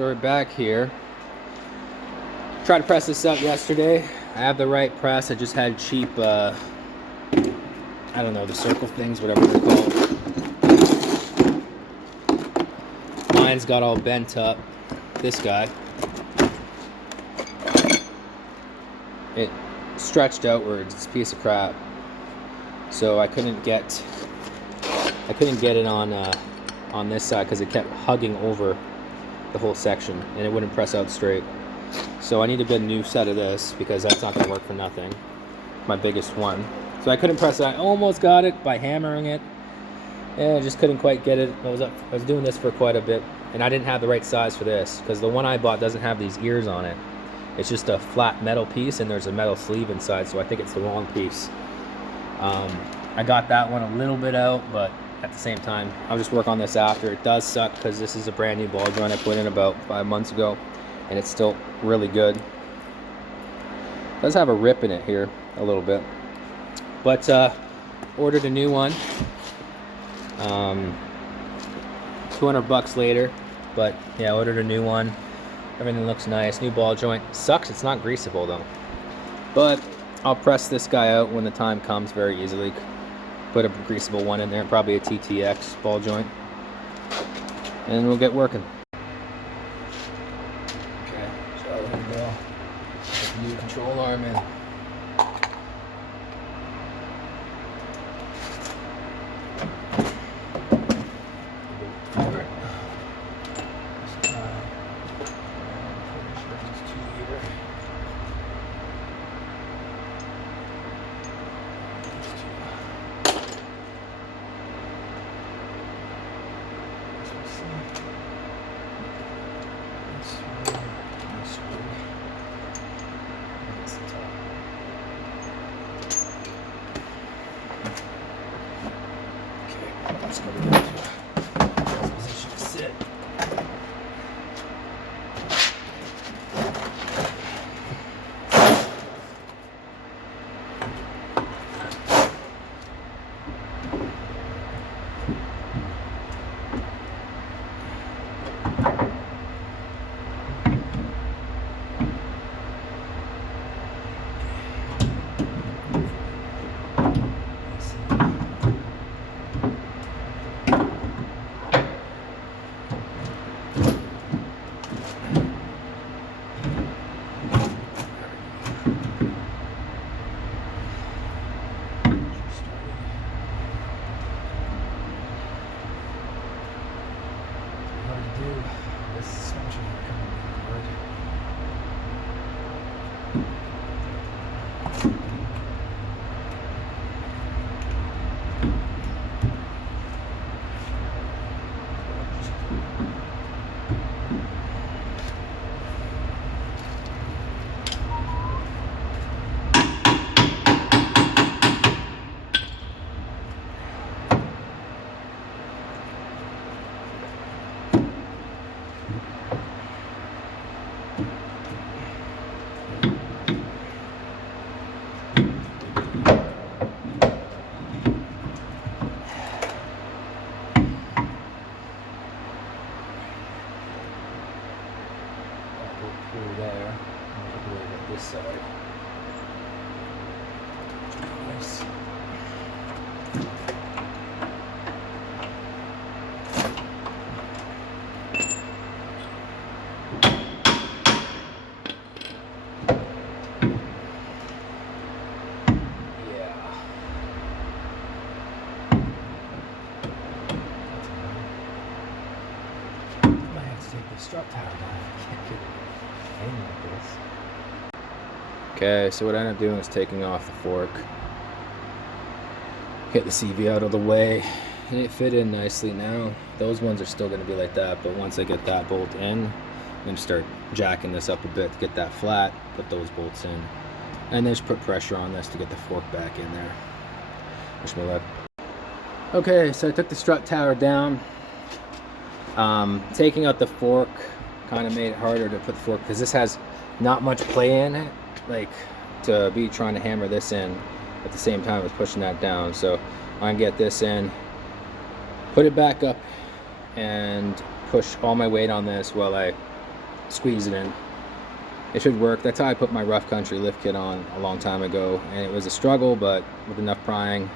So we're back here. Tried to press this up yesterday. I have the right press. I just had cheap, I don't know, the circle things, whatever they're called. Mine's got all bent up. This guy, it stretched outwards. It's a piece of crap. So I couldn't get it on this side because it kept hugging over the whole section and it wouldn't press out straight. So I need to get a new set of this because that's not going to work for nothing. My biggest one. So I couldn't press it. I almost got it by hammering it. Yeah, I just couldn't quite get it. I was doing this for quite a bit, and I didn't have the right size for this because the one I bought doesn't have these ears on it. It's just a flat metal piece, and there's a metal sleeve inside, so I think it's the wrong piece. I got that one a little bit out, but at the same time, I'll just work on this after. It does suck because this is a brand new ball joint I put in about 5 months ago, and it's still really good. It does have a rip in it here a little bit, but ordered a new one. $200 later, but yeah, ordered a new one. Everything looks nice. New ball joint. Sucks it's not greasable though, but I'll press this guy out when the time comes very easily. Put a greasable one in there, probably a TTX ball joint, and we'll get working. Okay, so there we go. Put the new control arm in. Let's go to the position to sit. Through there, and over this side. Nice. Yeah. Might have to take the strut tower down. I can't get it. Like this. Okay, so what I ended up doing is taking off the fork, get the CV out of the way, and it fit in nicely now. Those ones are still going to be like that, but once I get that bolt in, I'm going to start jacking this up a bit to get that flat, put those bolts in, and then just put pressure on this to get the fork back in there. Wish me luck. Okay, so I took the strut tower down. Taking out the fork kind of made it harder to put the fork because this has not much play in it, like to be trying to hammer this in at the same time as pushing that down. So I'm gonna get this in, put it back up, and push all my weight on this while I squeeze it in. It should work. That's how I put my rough country lift kit on a long time ago, and it was a struggle, but with enough prying,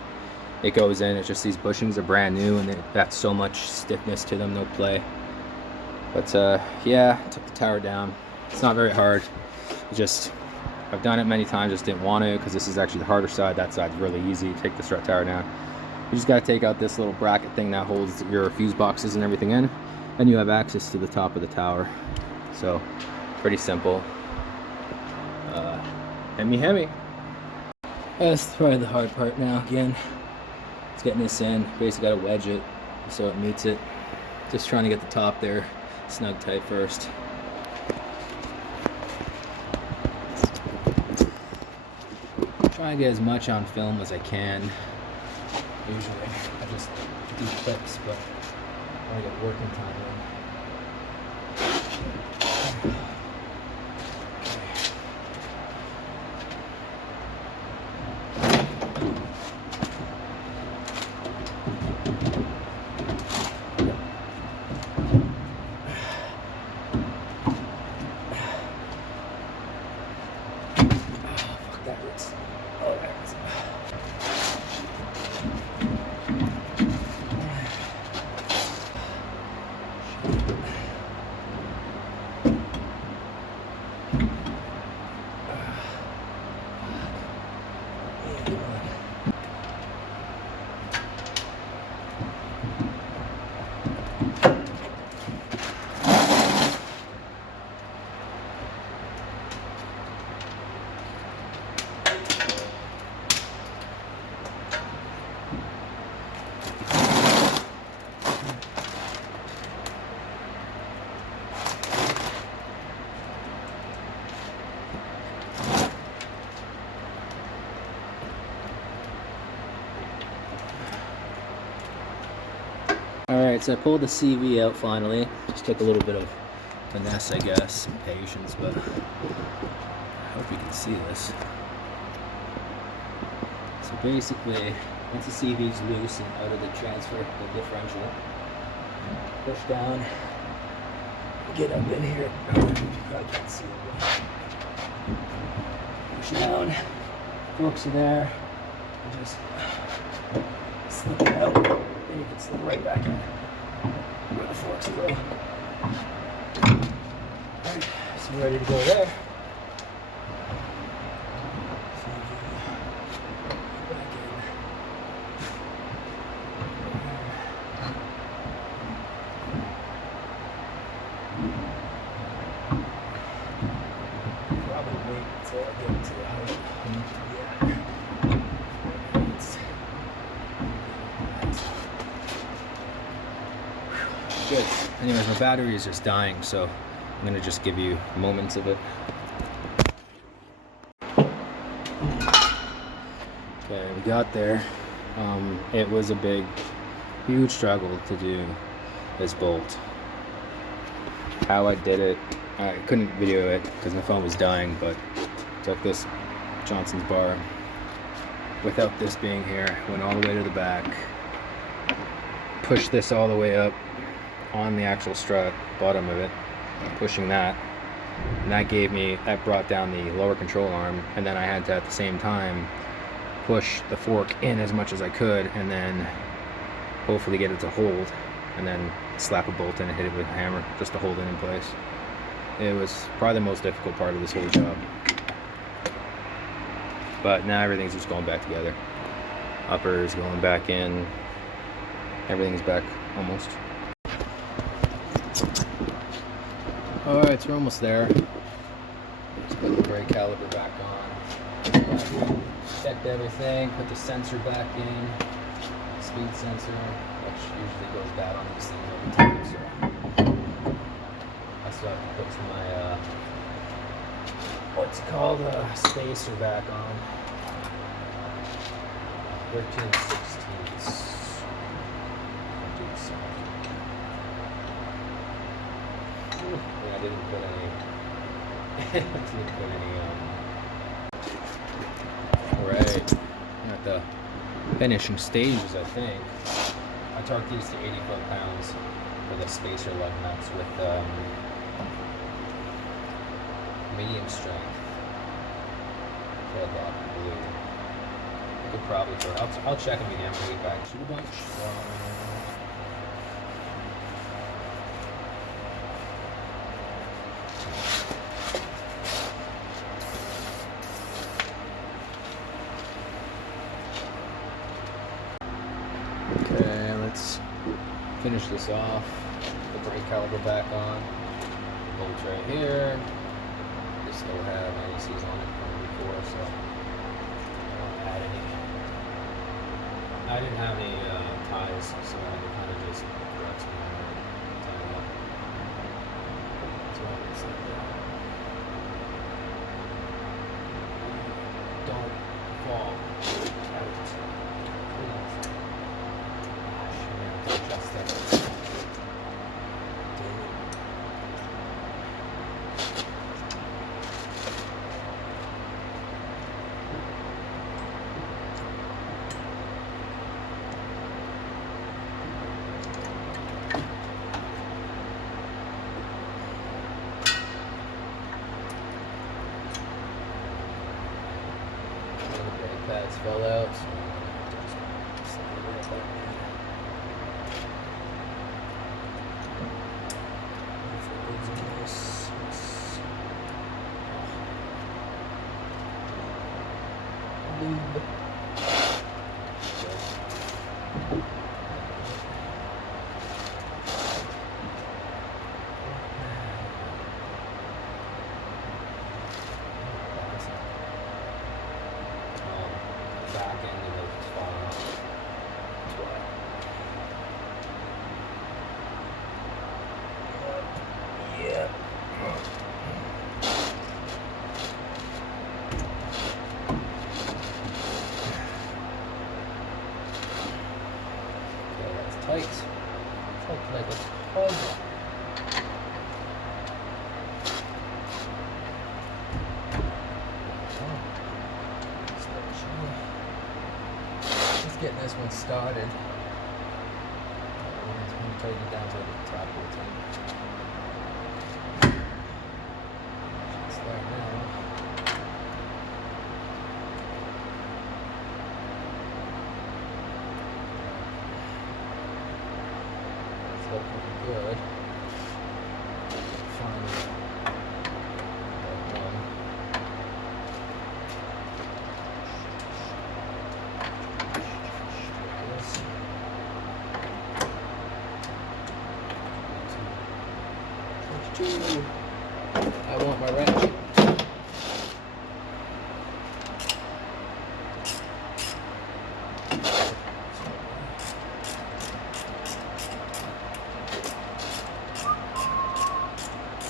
it goes in. It's just these bushings are brand new, and they've got so much stiffness to them, no play. But yeah, took the tower down. It's not very hard. I've done it many times, just didn't want to, because this is actually the harder side. That side's really easy. Take the strut tower down. You just got to take out this little bracket thing that holds your fuse boxes and everything in, and you have access to the top of the tower. So pretty simple. Hemi. That's probably the hard part now. Again, it's getting this in. Basically got to wedge it so it meets it. Just trying to get the top there snug tight first. Try and get as much on film as I can. Usually I just do clips, but I want to get working time in. Alright, so I pulled the CV out finally. Just took a little bit of finesse, I guess, and patience, but I hope you can see this. So basically, once the CV is loose and out of the transfer, the differential, push down, get up in here. You probably can't see it. Push down, forks are there, and just slip it out. And you can slip right back in where the forks go. Alright, so we're ready to go there. Probably wait until I get to the height I need to be at. Good. Anyways, my battery is just dying, so I'm gonna just give you moments of it. Okay, we got there. It was a huge struggle to do this bolt. How I did it, I couldn't video it because my phone was dying, but took this Johnson's bar without this being here, went all the way to the back, pushed this all the way up on the actual strut, bottom of it, pushing that, and that brought down the lower control arm, and then I had to at the same time push the fork in as much as I could, and then hopefully get it to hold, and then slap a bolt in and hit it with a hammer just to hold it in place. It was probably the most difficult part of this whole job, but now everything's just going back together. Uppers going back in, everything's back almost. Alright, so we're almost there. Just put the brake caliper back on. Checked everything, put the sensor back in. Speed sensor, which usually goes bad on these things every time, so I still have to put my what's it called, spacer back on. 13/16. I didn't put any, Alright, at the finishing stages, I think. I torqued these to 80 foot-pounds for the spacer lug nuts with medium strength thread lock glue. I could probably throw it. I'll check them again when we get back to the bunch. Okay, let's finish this off. Put the brake caliper back on. Bolts right here. This still have NECs on it from before, so I won't add any. I didn't have any ties, so I kind of just brought some tie them up. That's why it's like that. Don't fall out. Please. Adjust that. Pads fell out, so just slide it right back in. Hopefully it goes in nice. Lube. Back end of it's falling off. That's why. Yeah. Okay, that's tight. Tight like a hug. Getting this one started. I'm going to tighten it down to the top of the tank. Should start now. It's looking good. Finally. I want my wrench.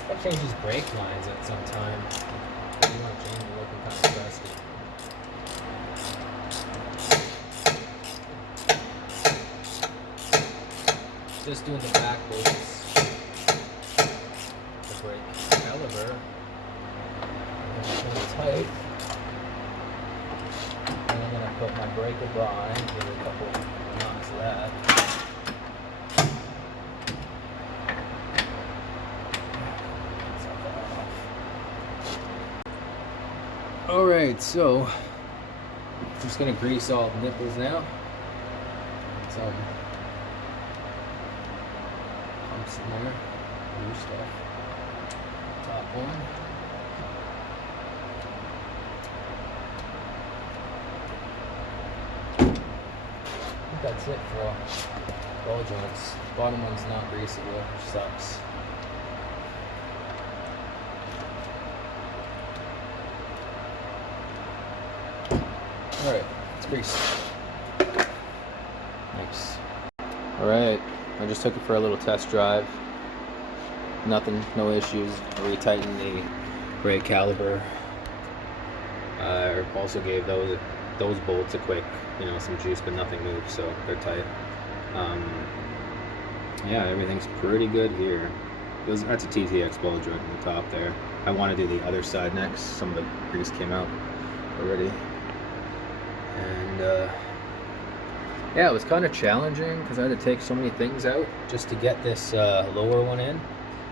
I'll change these brake lines at some time. You want to change the looking kind of rusty. Just doing the back bolts. Brake caliper. Tight. And I'm going to put my breaker bar in, give it a couple knocks of that. Alright, so I'm just going to grease all the nipples now. Some pumps in there. New stuff. Top one. I think that's it for ball joints. Bottom one's not greasable, which sucks. Alright, it's greased. Nice. Alright, I just took it for a little test drive. Nothing, no issues. I retightened the brake caliper. Also gave those bolts a quick, some juice, but nothing moved, so they're tight. Yeah, everything's pretty good here. That's a TTX ball joint on the top there. I want to do the other side next. Some of the grease came out already. And yeah, it was kind of challenging because I had to take so many things out just to get this lower one in.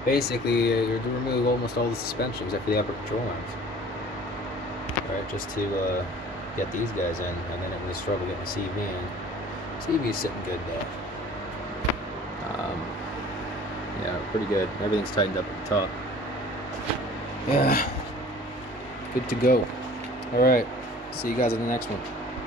basically you're to remove almost all the suspension except for the upper control arms. Alright, just to get these guys in, and then it was a struggle getting the CV in. CV is sitting good though. Yeah, pretty good. Everything's tightened up at the top. Yeah, good to go. Alright, see you guys in the next one.